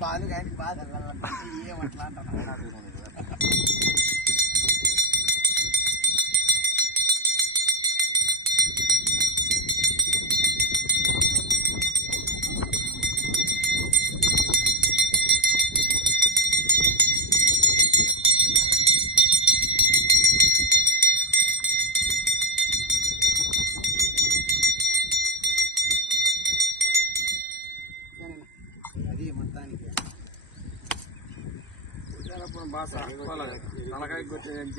బాధ కానీ బాధ ఏమట్లా అంటున్నాడు తలకాయ కొట్టి ఏం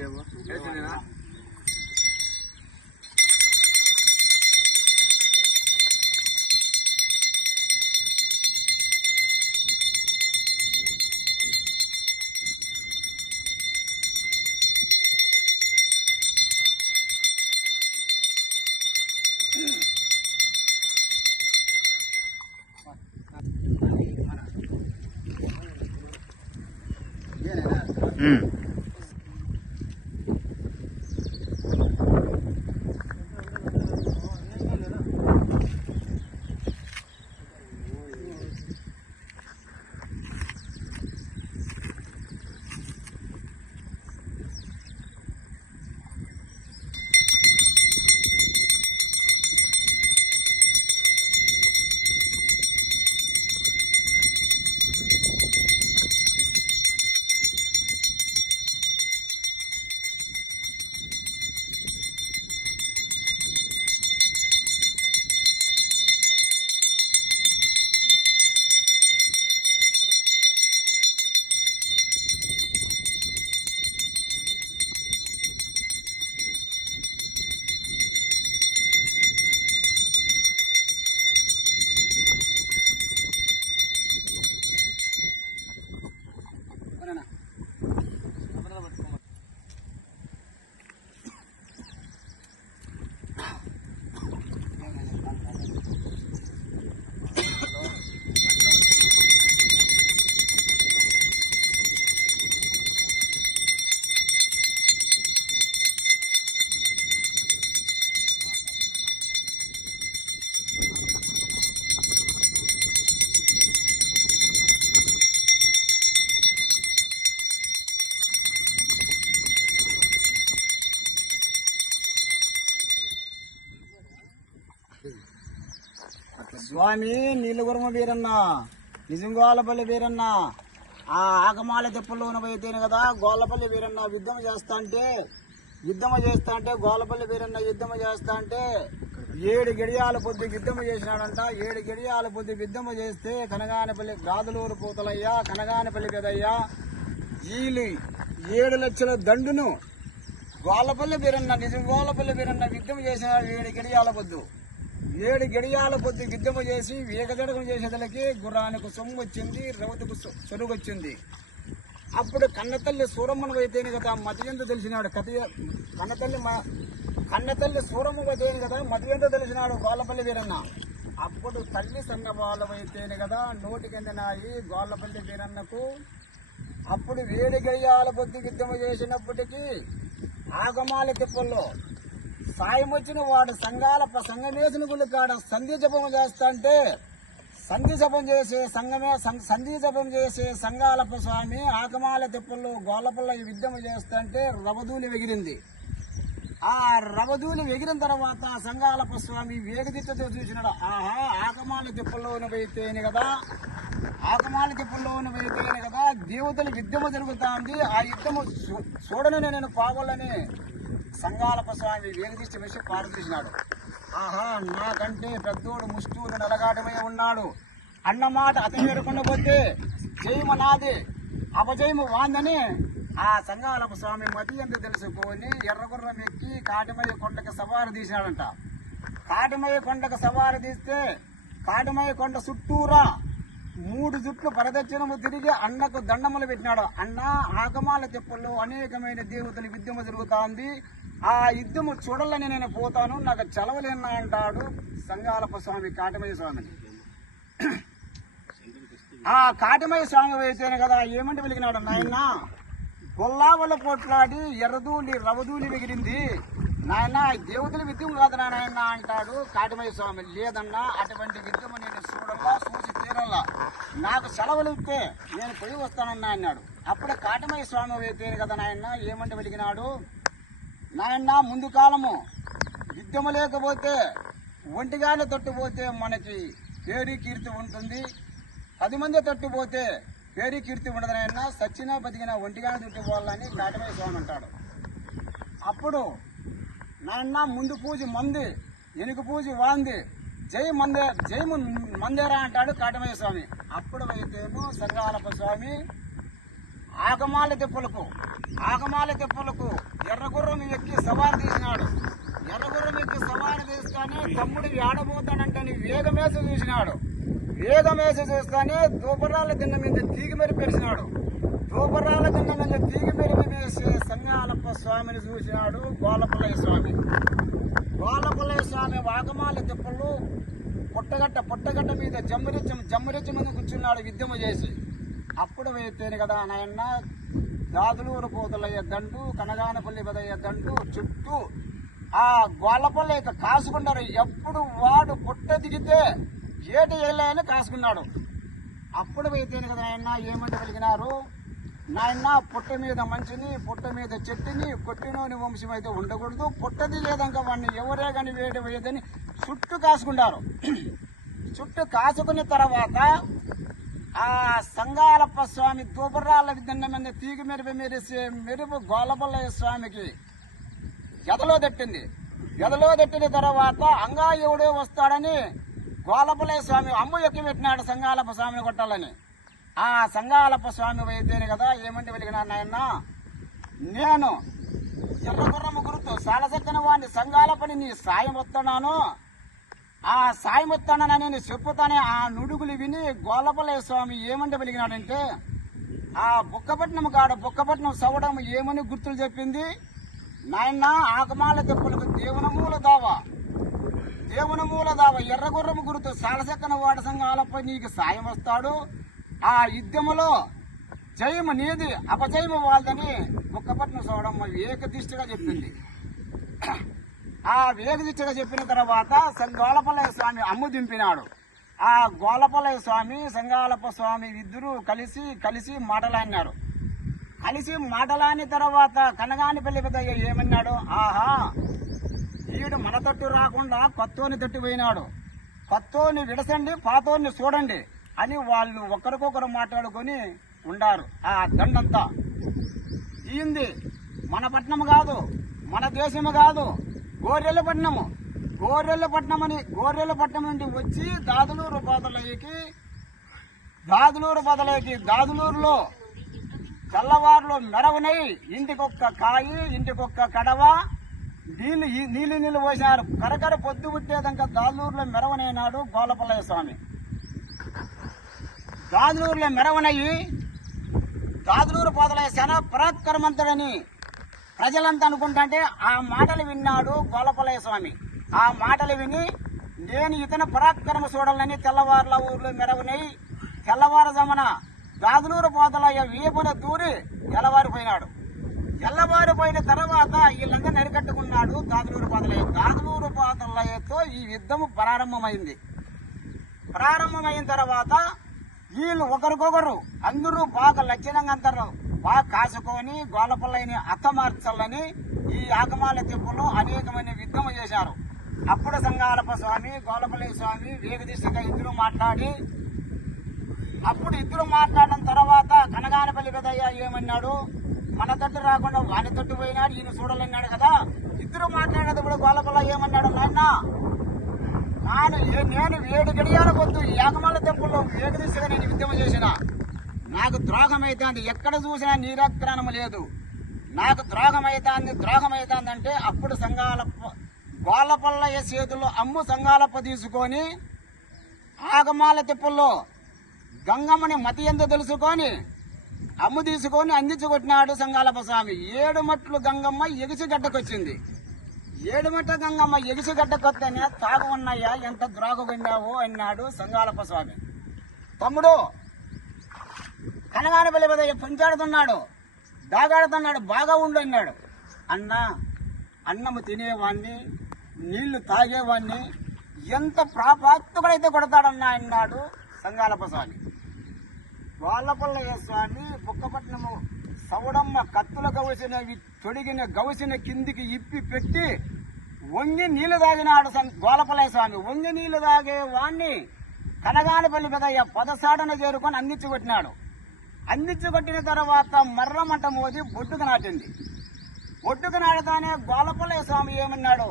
స్వామి నీళ్ళగురమ వీరన్న నిజంగోలపల్లి వీరన్న ఆ ఆకమాల తెప్పల్లోన పోయితేనే కదా గోళ్ళపల్లి వీరన్న యుద్ధం చేస్తా అంటే యుద్ధం చేస్తా అంటే గోళ్ళపల్లి వీరన్న యుద్ధం చేస్తా అంటే ఏడు గడియాల పొద్దు యుద్ధం చేసినాడంట. ఏడు గిడియాల పొద్దు యుద్ధం చేస్తే కనగానపల్లి గాదులూరు పూతలయ్యా కనగానపల్లి పెదయ్యా వీళ్ళు ఏడు లక్షల దండును గోళ్ళపల్లి వీరన్న నిజం గోళ్ళపల్లి వీరన్న యుద్ధం చేసిన ఏడు గిడియాల పొద్దు. ఏడు గడియాల పొద్దు యుద్ధము చేసి వేగదడకం చేసేదలకి గుర్రానికి సొమ్ము వచ్చింది రవతికి సొ- వచ్చింది అప్పుడు కన్నతల్లి సూరమ్మను అయితేనే కదా మతి తెలిసినాడు. కథ కన్నతల్లి కన్నతల్లి సూరమ్మ అయితేనే కదా మతి తెలిసినాడు గోళ్ళపల్లి వీరన్న. అప్పుడు తల్లి సన్నబాలం అయితేనే కదా నోటికెందినాయి గోళ్ళపల్లి వీరన్నకు. అప్పుడు వేడి గడియాల బొద్దు యుద్ధము చేసినప్పటికీ ఆగమాల తిప్పల్లో సాయం వచ్చిన వాడు సంఘాల సంఘమేసిన గుళ్ళు కాడ సంధి జపం చేస్తంటే సంధి జపం చేసే సంఘమే సం- సంధి జపం చేసే సంఘాలప స్వామి ఆకమాల తిప్పల్లో గోళ్ళపల్ల విద్యము చేస్తుంటే రవధూలి ఎగిరింది ఆ రవధూలి ఎగిరిన తర్వాత సంఘాలప్ప స్వామి వేగదిత్తతో చూసినాడు. ఆహా ఆకమాల తిప్పల్లోని పోయితేనే కదా ఆకమాల తిప్పల్లోని పోయితేనే కదా దేవతల యుద్ధము జరుగుతుంది. ఆ యుద్ధము చూ- నేను పాగొల్లని. సంఘాలప స్వామి వేగదీష్టి వేసి పారదీసినాడు ఆహా నాకంటే పెద్దోడు ముష్టూరు నలగాటమై ఉన్నాడు. అన్నమాట అతను పోతే జయము నాది. అపజయము వాందని ఆ సంఘాలపు స్వామి మతి ఎంత తెలుసుకొని ఎర్రగుర్రం ఎక్కి కాటిమయ్య కొండకి సవారు తీసినాడంట. కాటిమయ్య కొండకు సవారు తీస్తే కాటిమయ్య కొండ చుట్టూరా మూడు జుట్లు పరదక్షిణము తిరిగి అన్నకు దండములు పెట్టినాడు. అన్న ఆగమాల తెప్పల్లో అనేకమైన దేవతల యుద్ధము జరుగుతోంది. ఆ యుద్ధము చూడాలని నేను పోతాను నాకు చలవలేనా అంటాడు సంగాలప స్వామి కాటమయ్య స్వామి. ఆ కాటమయ్య స్వామి అయితేనే కదా ఏమంటే వెలిగినాడు నాయన? గొల్లావల పోట్లాడి ఎర్రదూలి రవదూలి వెగిరింది. నాయన దేవతల విద్యం కాదు నాయన అంటాడు కాటమయ్య స్వామి. లేదన్నా అటువంటి విద్యము నేను చూడల్లా చూసి తీరల్లా. నాకు సెలవులు ఇస్తే నేను పోయి వస్తానన్నా అన్నాడు. అప్పుడే కాటమయ్య స్వామి అయితేనే కదా నాయన ఏమంటే వెలిగినాడు? నాయన ముందు కాలము విద్యము లేకపోతే ఒంటిగానే తట్టుపోతే మనకి పేరు కీర్తి ఉంటుంది. పది మంది తట్టుపోతే పేరు కీర్తి ఉండదు నాయన. సచ్చినా బతికినా ఒంటిగానే తట్టుకోవాలని కాటమయ్య స్వామి అంటాడు. అప్పుడు నాయన ముందు పూజ మంది ఎనుక పూజ వాంది. జై మందే జై ము- మందేరా అంటాడు కాటమయ్య స్వామి. అప్పుడు అయితేను సంగాలప్ప స్వామి. ఆగమాల తెప్పులకు ఆగమాల తెప్పులకు ఎర్రగుర్రం ఎక్కి సవారు తీసినాడు. ఎర్రగుర్రం ఎక్కి సవారు తీస్తానే తమ్ముడు ఏడబోతాడంటని వేగమేసి చూసినాడు. వేగమేసి చూస్తానే దూపరాల దిన్న మీద తీగి మరి పెరిచినాడు రూపరాల కింద మీద తీగి పెరిగి వేసి సంగాలప్ప స్వామిని చూసినాడు గోలపల్లయ్య స్వామి. గోలపల్లయ్య స్వామి వాగమాల తిప్పలు పుట్టగట్ట పుట్టగట్ట మీద జమ్మరిచ్చం జమ్మరిచ్చం మీద కూర్చున్నాడు విద్యము చేసి. అప్పుడు అయితేనే కదా నాయన దాదులూరు పోతలయ్య దండు కనగానపల్లి బదయ్య దండు చుట్టూ ఆ గోళ్ళపల్లి ఇక కాసుకున్నారు. ఎప్పుడు వాడు పుట్ట దిగితే ఏటి వెళ్ళాయని కాసుకున్నాడు. అప్పుడు అయితేనే కదా నాయన ఏమంటే కలిగినారు నాయన పుట్ట మీద మంచిని పుట్ట మీద చెట్టుని కొట్టినోని వంశం అయితే ఉండకూడదు. పుట్టది లేదంక వాడిని ఎవరే కానీ వేయడం వేయదని చుట్టూ కాసుకుంటారు. చుట్టూ కాసుకున్న తర్వాత ఆ సంగాలప్ప స్వామి దూబరాల విధంగా మీద తీగి మెరుపు మెరిసే మెరుపు గోలపల్లయ్య స్వామికి గదలో తట్టింది గదలో తట్టిన తర్వాత అంగా ఎవడే వస్తాడని గోలపల్లయ్య స్వామి అమ్మ ఎక్కి పెట్టినాడు సంగాలప్ప స్వామిని కొట్టాలని. ఆ సంగాలప్ప స్వామి వైద్యుని కదా ఏమంటే వెలిగినా నాయన? నేను ఎర్రగుర్ర ముగ్గురుతో సాలసక్కన వాడిని సంగాలపని నీ సాయం వస్తున్నాను. ఆ సాయం వస్తానని నేను చెప్పుతానే ఆ నుడుగులు విని గోలపల్లయ్య స్వామి ఏమంటే వెలిగినాడంటే ఆ బుక్కపట్నం కాడ బుక్కపట్నం సవడం ఏమని గుర్తులు చెప్పింది? నాయన ఆకమాల తెప్పులకు దేవునమూల దావా. దేవునమూల దావా ఎర్రగుర్రము గురుతు సాలసక్కన వాడి సంఘాలపై నీకు సాయం వస్తాడు. ఆ యుద్ధములో జయము నీది అపజయము వాళ్ళదని బుక్కపట్నం చూడమ్మ ఏకదిష్టిగా చెప్పింది. ఆ వేగదిష్టగా చెప్పిన తర్వాత గోలపల్లయ్య స్వామి అమ్ము దింపినాడు. ఆ గోలపల్లయ్య స్వామి సంగాలప స్వామి ఇద్దరు కలిసి కలిసి మాటలాడినారు. కలిసి మాటలాని తర్వాత కనగానిపల్లి పెద్దయ్య ఏమన్నాడు? ఆహా ఈడు మన తట్టు రాకుండా కొత్తోని తట్టు పోయినాడు. కొత్తోని విడసండి పాతోని చూడండి. అని వాళ్ళు ఒకరికొకరు మాట్లాడుకొని ఉండారు. ఆ దండంతా ఈంది మన పట్నం కాదు మన దేశము కాదు గోరెల పట్నము. పట్నం అని గోరెల పట్నం నుండి వచ్చి దాదులూరు బాదలయ్యకి దాదులూరు బదలయ్యకి దాదులూరులో తెల్లవారులో మెరవనై ఇంటికొక్క కాయి ఇంటికొక్క కడవ నీళ్ళు నీళ్ళు నీళ్ళు పోసినారు. కరకర పొద్దు పుట్టేదంక దాదులూరులో మెరవనైనాడు గోలపల్లయ్య స్వామి. దాదులూరులో మెరవనయ్యి దాదులూరు పోతలయ్య శన పరాక్రమంతుడని ప్రజలంతా అనుకుంటుంటే ఆ మాటలు విన్నాడు గోలపల్లయ్య స్వామి. ఆ మాటలు విని నేను ఇతను పరాక్రమ చూడాలని తెల్లవారుల ఊర్లో మెరవనై తెల్లవారుజామున దాదులూరు పోతలయ్య వీపున దూరి తెల్లవారిపోయినాడు తెల్లవారిపోయిన తర్వాత వీళ్ళంతా నరికట్టుకున్నాడు దాదులూరు పోతలయ్య. దాదులూరు పోతలయ్యతో ఈ యుద్ధము ప్రారంభమైంది. ప్రారంభమైన తర్వాత వీళ్ళు ఒకరికొకరు అందరూ బాగా లక్షణంగా అంటారు. బాగా కాసుకొని గోలపల్లైని అత్తమార్చాలని ఈ ఆగమాల తెప్పులో అనేకమైన యుద్ధం చేశారు. అప్పుడు సంగాలప్ప స్వామి గోలపల్లి స్వామి వేగదీశగా ఇద్దరు మాట్లాడి అప్పుడు ఇద్దరు మాట్లాడిన తర్వాత కనగానపల్లి పెదయ్య ఏమన్నాడు? మన తట్టు రాకుండా వాని తట్టు పోయినాడు ఈయన చూడాలన్నాడు కదా. ఇద్దరు మాట్లాడేటప్పుడు గోలపల్ల ఏమన్నాడు? నాన్న నాను ఏ- నేను వేడి గడియాల పొద్దు యాగమాల తెప్పుల్లో నాకు ద్రోహం అవుతుంది ఎక్కడ చూసినా నీరక్రమం లేదు. నాకు ద్రోహం అవుతుంది ద్రోహం అవుతుంది అంటే అప్పుడు సంఘాలప్ప గోళ్ళపల్లయ్య చేతుల్లో అమ్ము సంఘాలప్ప తీసుకొని ఆగమాల తిప్పల్లో గంగమ్మని మతి ఎంత తెలుసుకొని అమ్ము తీసుకొని అందించుకొట్టినాడు సంగాలప్ప స్వామి. ఏడు మట్లు గంగమ్మ ఎగిసి గడ్డకొచ్చింది. ఏడుమట గంగమ్మ ఎగిసి గడ్డకొత్తేనే తాగు ఉన్నాయా ఎంత ద్రోగొండావు అన్నాడు సంగాలప్ప స్వామి. తమ్ముడు కనగాని పెద్ద పంచాడుతున్నాడు దాగాడుతున్నాడు బాగా ఉండు అన్నాడు. అన్న అన్నము తినేవాణ్ణి నీళ్ళు తాగేవాణ్ణి ఎంత ప్రాపాత్తుడైతే కొడతాడన్నా అన్నాడు సంగాలప్ప స్వామి. వాళ్ళపల్లయ్య స్వామి బుక్కపట్నము సవడమ్మ కత్తుల గవసిన తొడిగిన గవసిన కిందికి ఇప్పి పెట్టి వంగి నీళ్ళు తాగినాడు సం- గోలపల్లయ్య స్వామి. వంగి నీళ్ళు తాగే వాణ్ణి కనగానపల్లి పెదయ్య పదసాడన చేరుకొని అందించి కొట్టినాడు తర్వాత మర్రమంట మోది బొడ్డుకు నాటింది. బొడ్డుకు నాడతానే గోలపల్లయ్య స్వామి ఏమన్నాడు?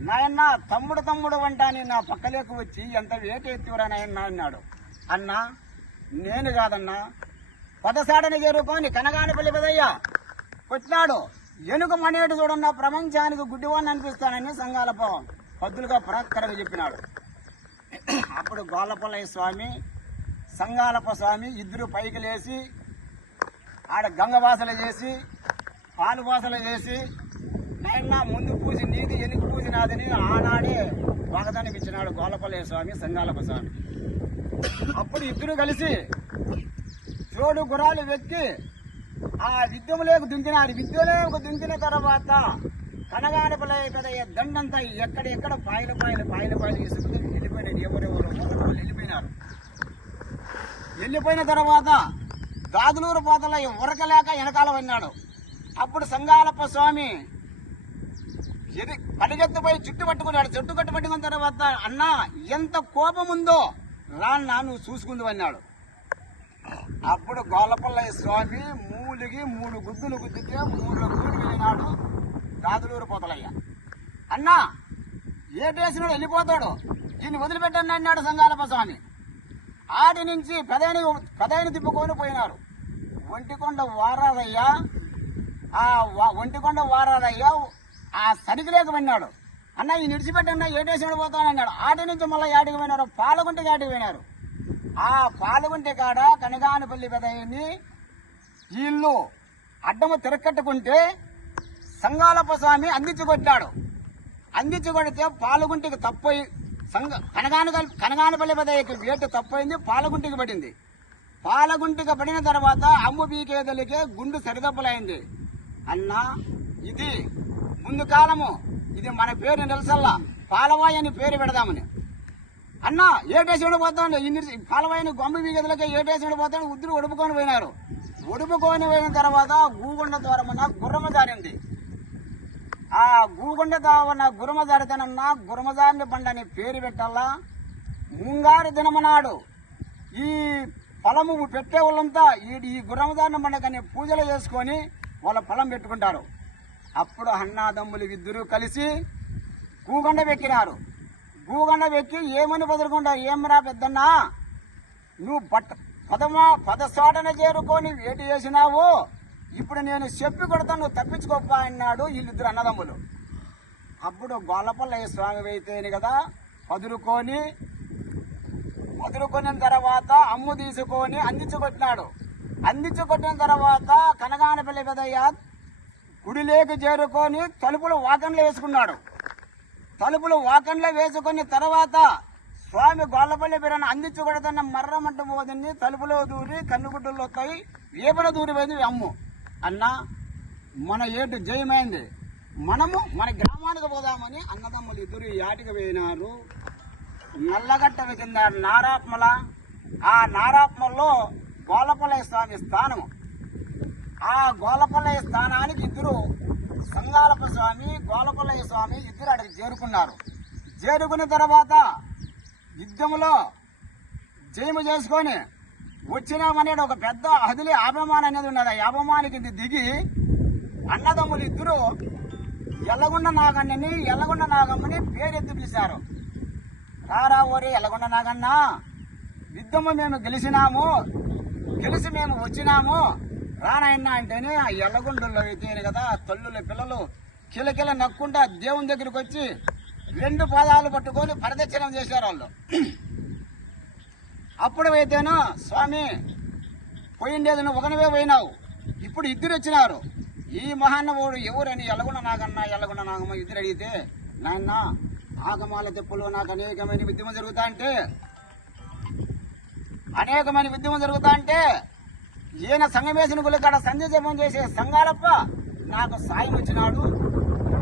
నాయన్న తమ్ముడు తమ్ముడు వంటాని నా పక్కలేకు వచ్చి ఎంత వేట ఎత్తివరా నాయన్న అన్నాడు. అన్నా నేను కాదన్నా పదసాడని చేరుకొని కనగానిపల్లి పెదయ్య కొట్టినాడు. ఎనుక మనేడు చూడన్న ప్రపంచానికి గుడ్డివాన్ని అనిపిస్తానని సంఘాల పద్దులుగా పరాక్కరగా చెప్పినాడు. అప్పుడు గోలపల్లయ్య స్వామి సంగాలప స్వామి ఇద్దరు పైకి లేచి ఆడ గంగవాసలు చేసి పాలు వాసలు చేసి నైనా ముందు పూసి నీది ఎనికి పూసి నాదని ఆనాడే వాగదానికి ఇచ్చినాడు గోలపల్లయ్య స్వామి సంగాలప స్వామి. అప్పుడు ఇద్దరు కలిసి రోడ్డు గుర్రాలు వెక్కి ఆ విద్యములోకి దుంకినాడు విద్యలోకి దుంకిన తర్వాత కనగానపలయ్య ఇక్కడ దండంతా ఎక్కడ ఎక్కడ పాయలు పాయలు పాయలు పాయలు వేసుకుని వెళ్ళిపోయినాడు ఎవరెవరు వాళ్ళు వెళ్ళిపోయినారు. వెళ్ళిపోయిన తర్వాత దాదులూరు పోతలయ్య ఉరకలేక వెనకాల విన్నాడు అప్పుడు సంగాలప్ప స్వామి ఎది పరిగెత్తిపోయి చుట్టు పట్టుకున్నాడు. చుట్టు కట్టు పట్టుకున్న తర్వాత అన్న ఎంత కోపం ఉందో రాన్నా నువ్వు చూసుకుంది అన్నాడు అప్పుడు గోలపల్లయ్య స్వామి మూలిగి మూడు గుద్దులు గుద్దితే మూడు గుడ్డు వెళ్ళినాడు దాదులూరు పోతలయ్య. అన్నా ఏటేసినాడు వెళ్ళిపోతాడు? దీన్ని వదిలిపెట్టండి అన్నాడు సంగాలప్ప స్వామి. ఆడి నుంచి పెదైన పెదైన తిప్పుకొని పోయినారు. ఒంటికొండ వారాదయ్య ఆ వా- ఒంటికొండ వారాదయ్య ఆ సరికి లేకపోయినాడు అన్న ఈ నిడిచిపెట్టన్నా ఏటేసినాడు పోతానన్నాడు ఆటి నుంచి మళ్ళీ యాడికి పోయినారు? పాలగుంటికి ఆడికి పోయినారు? ఆ పాలగుంటి కాడ కనగానపల్లి పెదయ్యని వీళ్ళు అడ్డము తిరగట్టుకుంటే సంగాలప్ప స్వామి అందించుకొట్టాడు అందించుకొడితే పాలగుంటికి తప్పయి సంగ కనగాన కనగానపల్లి పెదయ్యకి వేటు తప్పైంది పాలగుంటికి పడింది. పాలగుంటికి పడిన తర్వాత అమ్ము బీకేదలికే గుండు సరిదప్పులైంది అన్న ఇది ముందు కాలము. ఇది మన పేరు నిలసల్లా. పాలవాయి అని పేరు పెడదామని. అన్న ఏటేసుడు పోతాడు? ఇన్ని పాలవాయిని గొమ్మ వీగదులకి ఏటేసుడు పోతాడు? ఉద్దురు ఒడుపుకొని పోయినారు. ఒడుపుకొని పోయిన తర్వాత గూగుండ ద్వారమున గుర్రమ జారింది. ఆ గూగుండ దావన గురమజారిన గురమజారిని బండని పేరు పెట్టాలా? ముంగారు దినమనాడు ఈ పొలము పెట్టే వాళ్ళంతా ఈ ఈ గురమజారిని బండకని పూజలు చేసుకొని వాళ్ళ పొలం పెట్టుకుంటారు. అప్పుడు అన్నాదమ్ములు ఇద్దరు కలిసి గూగొండ పెట్టినారు భూగండ వెక్కి ఏమని బదులుకుంటారు ఏమరా పెద్దన్నా నువ్వు పట్ట పదమా పదసాటన చేరుకొని వేటి చేసినావు ఇప్పుడు నేను చెప్పి కొడతాను నువ్వు తప్పించుకోపా అన్నాడు వీళ్ళిద్దరు అన్నదమ్ములు. అప్పుడు గొల్లపల్లయ్య స్వామి అయితేని కదా వదులుకొని వదులుకున్న తర్వాత అమ్ము తీసుకొని అందించుకొట్టినాడు అందించుకొట్టిన తర్వాత కనగానపల్లి పెదయ్య గుడిలోకి చేరుకొని తలుపులు వాకన్లు వేసుకున్నాడు. తలుపులు వాకండ్లో వేసుకుని తర్వాత స్వామి గొల్లపల్లి బిర్యానీ అందించకూడదన్న మర్రమంట పోదండి తలుపులో దూరి కన్నుగుడ్డల్లో వస్తాయి ఏపన దూరి అమ్ము. అన్న మన ఏటు జయమైంది. మనము మన గ్రామానికి పోదామని అన్నదమ్ములు ఇద్దరు యాటికి పోయినారు. నల్లగట్ట కింద నారాత్మల ఆ నారాత్మల్లో గోలపల్లయ్య స్వామి స్థానము. ఆ గోలపల్లయ్య స్థానానికి ఇద్దరు సంగాలప స్వామి గోలకొల్లయ్య స్వామి ఇద్దరు అక్కడికి చేరుకున్నారు. చేరుకున్న తర్వాత యుద్ధంలో జయము చేసుకొని వచ్చినామనేది ఒక పెద్ద అదిలి అభిమానం అనేది ఉన్నది. ఆ ఆపమానికి దిగి అన్నదమ్ములు ఇద్దరు ఎల్లగొండ నాగన్నని ఎల్లగొండ నాగమ్మని పేరెత్తి పిలిచారు. రారా ఓరి ఎల్లగొండ నాగన్న యుద్ధము మేము గెలిచినాము గెలిచి మేము వచ్చినాము. రానాయన్న అంటేనే ఆ ఎల్లగుండల్లో అయితేనే కదా తల్లుల పిల్లలు కిలకిల నక్కుంటా దేవుని దగ్గరికి వచ్చి రెండు పాదాలు పట్టుకొని ప్రదక్షిణం చేశారు వాళ్ళు. అప్పుడు అయితేనో స్వామి పోయిండేది నువ్వు ఒకనవే పోయినావు. ఇప్పుడు ఇద్దరు వచ్చినారు. ఈ మహానుభావుడు ఎవరని ఎలగుండ నాగన్న ఎల్లగుండ నాగమ్మ ఇద్దరు అడిగితే నాయన ఆగమాల తెప్పులు నాకు అనేకమైన విద్యమ జరుగుతా అంటే అనేకమైన విద్యమ జరుగుతా అంటే ఈయన సంఘం వేసిన కాడ సంధ్య జపం చేసే సంఘాలప్ప నాకు సాయం వచ్చినాడు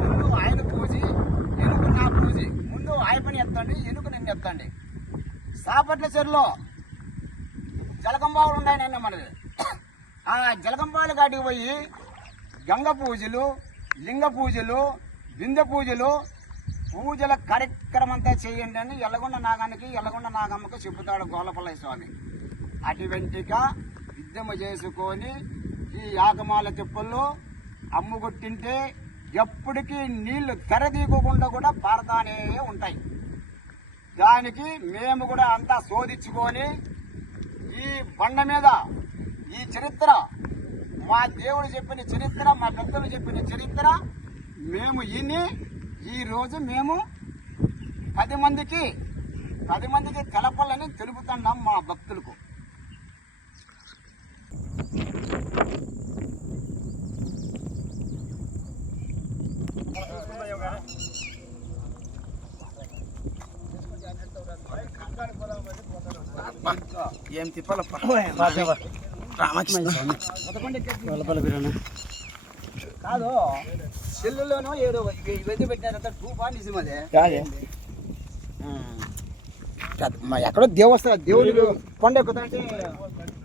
ముందు ఆయన పూజి ఎనుకు నా పూజి. ముందు ఆయన పని ఎత్తండి ఎనుకు నిన్ను ఎత్తండి. సాపట్ల చెరులో జలకంబావులు ఉన్నాయి నిన్న మనది. ఆ జలకంబాల కాటికి పోయి గంగ పూజలు లింగ పూజలు బిందె పూజలు పూజల కార్యక్రమం అంతా చేయండి అని ఎల్లగొండ నాగానికి ఎల్లగొండ నాగమ్మకి చెబుతాడు గోలపల్లయ్య స్వామి. అటువంటిగా యుద్ధము చేసుకొని ఈ యాగమాల తిప్పల్లో అమ్ముగొట్టింటే ఎప్పటికీ నీళ్ళు తెరదీగకుండా కూడా పారదానే ఉంటాయి. దానికి మేము కూడా అంతా శోధించుకొని ఈ బండ మీద ఈ చరిత్ర మా దేవుడు చెప్పిన చరిత్ర మా పెద్దలు చెప్పిన చరిత్ర మేము ఇన్ని. ఈ రోజు మేము పది మందికి పది మందికి తెలపాలని తెలుపుతున్నాం మా భక్తులకు. ఏం తిప్పాలప్ప? కాదు సెల్లులోనో ఏదో ఇవన్నీ పెట్టినారంట టూపా నిజమదే. కాదు, మా ఎక్కడో దేవస్థానం దేవుడు కొండ ఎక్కుతుంటే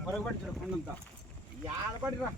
పొరగబడి చూడు కొండంతా. యాడబడి రా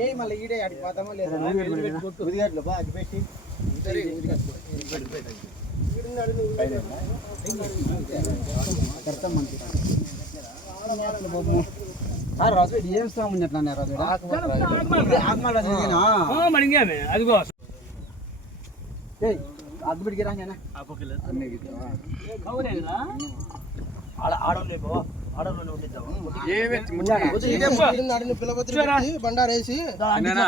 ఏ మళ్ళీ ఈడే అడిగి పోతామో లేదా. ఉదిగట్లు బా అది పెట్టి. కడతాం రాజు ఇది ఏం స్వామి అన్నారు రాజు ఆత్మ రాజు? అదిగో. ఏయ్, నాయనా.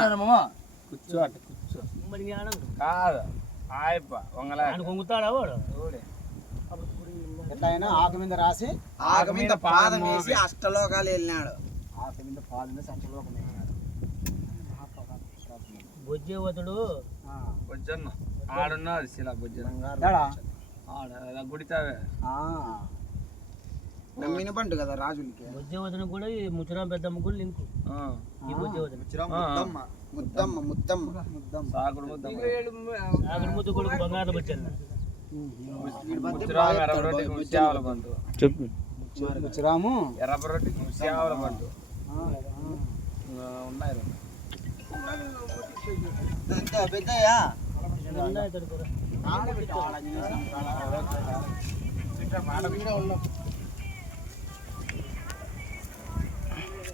కాదు. ఆయప్ప వంగల ఎట్లా అయినా ఆకు మీద రాసి ఆకు మీద పాదం వేసి అష్టలోకాలు వెళ్ళినాడు. ఆకు మీద పాదం వేసి అష్టలోకం వెళ్ళినాడు. బొజ్జేవతుడు ఆ, బొజ్జన్న. ఆడున్నది శిలా బొజ్జన్న? ఆడ గుడితావే. ఆ. నమ్మిన పండు కదా రాజులకి. బొజ్జేవతుని కూడా ఈ ముచ్చరాం పెద్దమ్మ కూడా లింకు. ఈ బొజ్జేవతుని ముద్దమ్మ. ముద్దమ్మ ముద్దమ్మ. ముద్దమ్మ. సాకుడు ముద్దమ్మ. ఆవిడ ముద్దు కొడుకు బంగారం వచ్చాను ముచ్చిరామ ఎర్ర రొట్టెకి ముత్యావల పండు ముచ్చిరాము ఎర్రప రొట్టెకి ముత్యావల పండు ఆ, ఉన్నాయి. పెద్దయ్యా?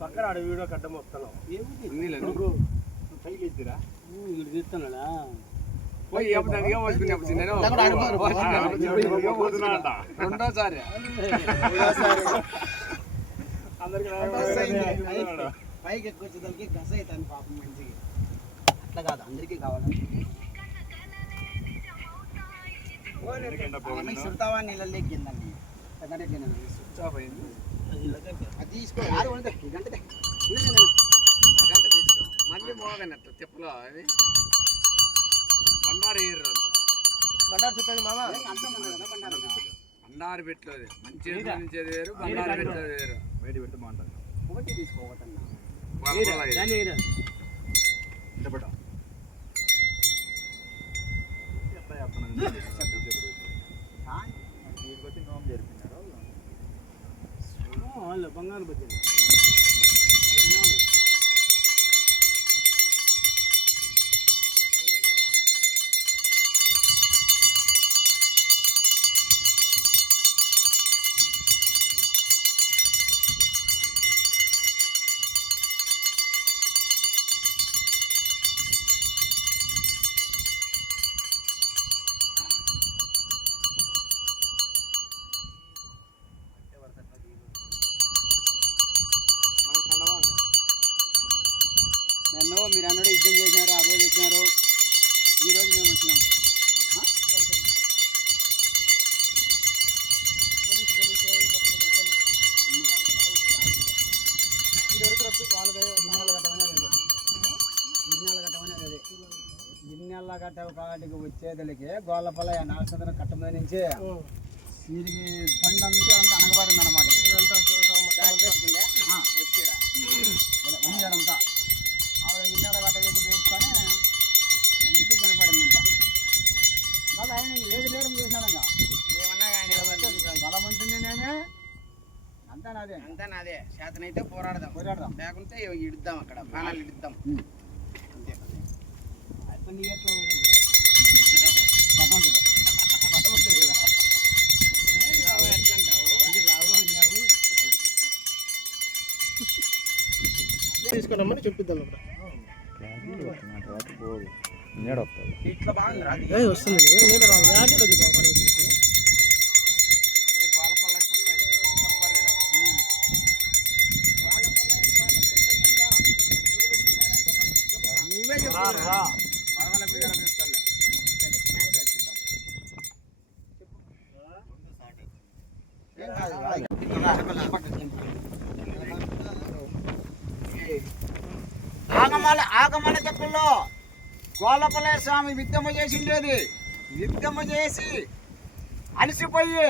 పక్కన ఆడ వీడియో కట్టం వస్తున్నావు నీళ్ళు వీడు తీస్తున్నాడా పోయి ఏపదానికి వచ్చుకునే నేను. రెండోసారి. పైకి- ఎక్కువ వచ్చేదానికి గస అవుతాను పాపం మంచిగా. అట్లా కాదు అందరికీ కావాలి. అవన్నీ సుడతావా నీళ్ళల్లో కిందండి గంట అది తీసుకో గంట తీసుకో. మళ్ళీ మోగనట్టు తిప్పలో అవి. బండారు ఏర్రు అంతా బండారు చెప్పేది మామ ఏం అర్థం ఉండదు కదా బండారు. బండారు పెట్టలేదు మంచి నుంచేది వేరు బండారు పెట్టేది వేరు ఒకటి తీసుకో ఒకటన్నా వరపల ఇది. దాన్ని ఏరా. ఆ, వాళ్ళు బంగారు బజ్జీలు మన కండవా కదా. నన్ను మీరు అన్నడు యుద్ధం చేసినారు ఆ రోజు వచ్చినారు ఈ రోజు మేము వచ్చినాం ఆ? ఇన్నెల కట్టమనేది అది. ఇన్నెల కట్ట కాటికి వచ్చేదలికి గోళ్ళపల్ల నాగచంద్ర కట్ట మీద నుంచి వీరికి బండి అంతా అంతా అనగబడింది అనమాట ఉండాలంతా ఆవిడ ఇన్నెల కట్ట చూసుకొని ఎంత కనపడిందంతా. కాదు ఆయన ఏది లేరం చేశాను ఇంకా ఏమన్నా కానీ బలవంతుని నేనే. అంతా నాదే. అంతా నాదే. చేతనైతే పోరాడదాం. పోరాడదాం. లేకుంటే ఇడుద్దాం అక్కడ. ప్రాణాలు ఇడుద్దాం. అంతే. భగవంతుడు తీసుకురమ్మని చెప్పిద్దాం ఇట్లా వస్తుంది. నేను రాదు యాడిలోకి బాగా ఏ పాలపల్ల కుట్టాయి. చెప్పరు ఈడ. నువ్వే చెప్పు పడవల బియ్యాల చెప్తాలే. ఏం కాదు ఆగమల ఆగమల తెప్పుల్లో స్వామి స్వామి చేసి ఉండేది యుద్ధము చేసి అలసిపోయి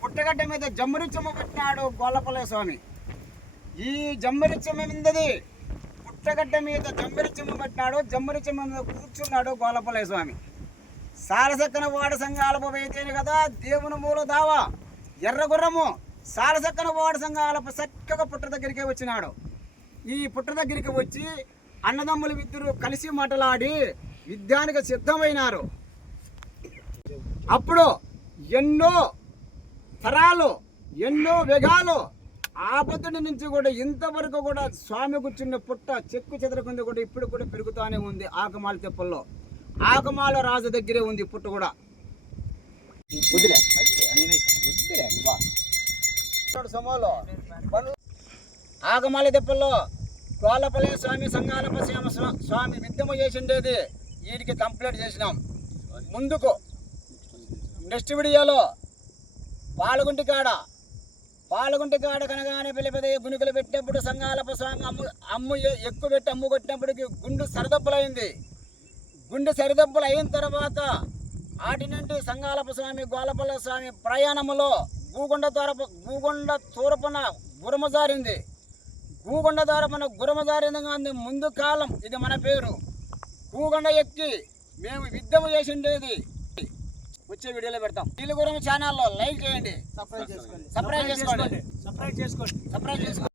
పుట్టగడ్డ మీద జమ్మరిచ్చమ్మ పెట్టినాడు గోళ్ళపల్లె స్వామి. ఈ జమ్మరిచ్చమ్మ మీదది పుట్టగడ్డ మీద జమ్మరిచ్చమ్మ పెట్టినాడు జమ్మరిచ్చమ్మ మీద కూర్చున్నాడు గోళ్ళపల్లె స్వామి. సాలసక్కన వాడ సంఘాలపు వేతేను కదా దేవుని మూల దావా ఎర్రగుర్రము సాలసక్కన వాడ సంఘాలపు చక్కగా పుట్ట దగ్గరికి వచ్చినాడు. ఈ పుట్ట దగ్గరికి వచ్చి అన్నదమ్ములు ఇద్దరు కలిసి మాటలాడి యుద్ధానికి సిద్ధమైనారు. అప్పుడు ఎన్నో తరాలు ఎన్నో వేగాలు ఆపత్తుడి నుంచి కూడా ఇంతవరకు కూడా స్వామి కూర్చున్న పుట్ట చెక్కు చెదరకుంది కూడా ఇప్పుడు కూడా పెరుగుతూనే ఉంది ఆకమాల తెప్పల్లో. ఆకమాల రాజు దగ్గరే ఉంది పుట్ట కూడా. వదిలే. వదిలే సమోలో ఆగమాల దెబ్బల్లో గోళ్ళపల్లి స్వామి సంగాలప శ్యామ స్వామి విద్యము చేసిండేది. వీటికి కంప్లీట్ చేసినాం. ముందుకు నెక్స్ట్ వీడియోలో పాలగుంటి కాడ పాలగుంటి కాడ కనగానే పెళ్ళి పెద్ద గుణికలు పెట్టినప్పుడు సంగాలప స్వామి అమ్ము అమ్ము ఎక్కువ పెట్టి అమ్ము కొట్టినప్పటికి గుండు సరిదప్పులైంది గుండు సరిదప్పులు అయిన తర్వాత ఆటి నుండి సంగాలప స్వామి గోలపల్ల స్వామి ప్రయాణములో గూగొండ తూరపు గూగొండ తూరపున గురమజారింది. జారింది గూగొండ తూరపున గురమ ముందు కాలం ఇది మన పేరు. కూగొండ ఎక్కి మేము యుద్ధం చేసిండేది. వచ్చే వీడియోలో పెడతాం. వీళ్ళు కూడా ఛానల్లో లైక్ చేయండి. సబ్స్క్రైబ్ చేసుకోండి. సబ్స్క్రైబ్ చేసుకోండి. సబ్స్క్రైబ్ చేసుకోండి. సబ్స్క్రైబ్ చేసుకోండి.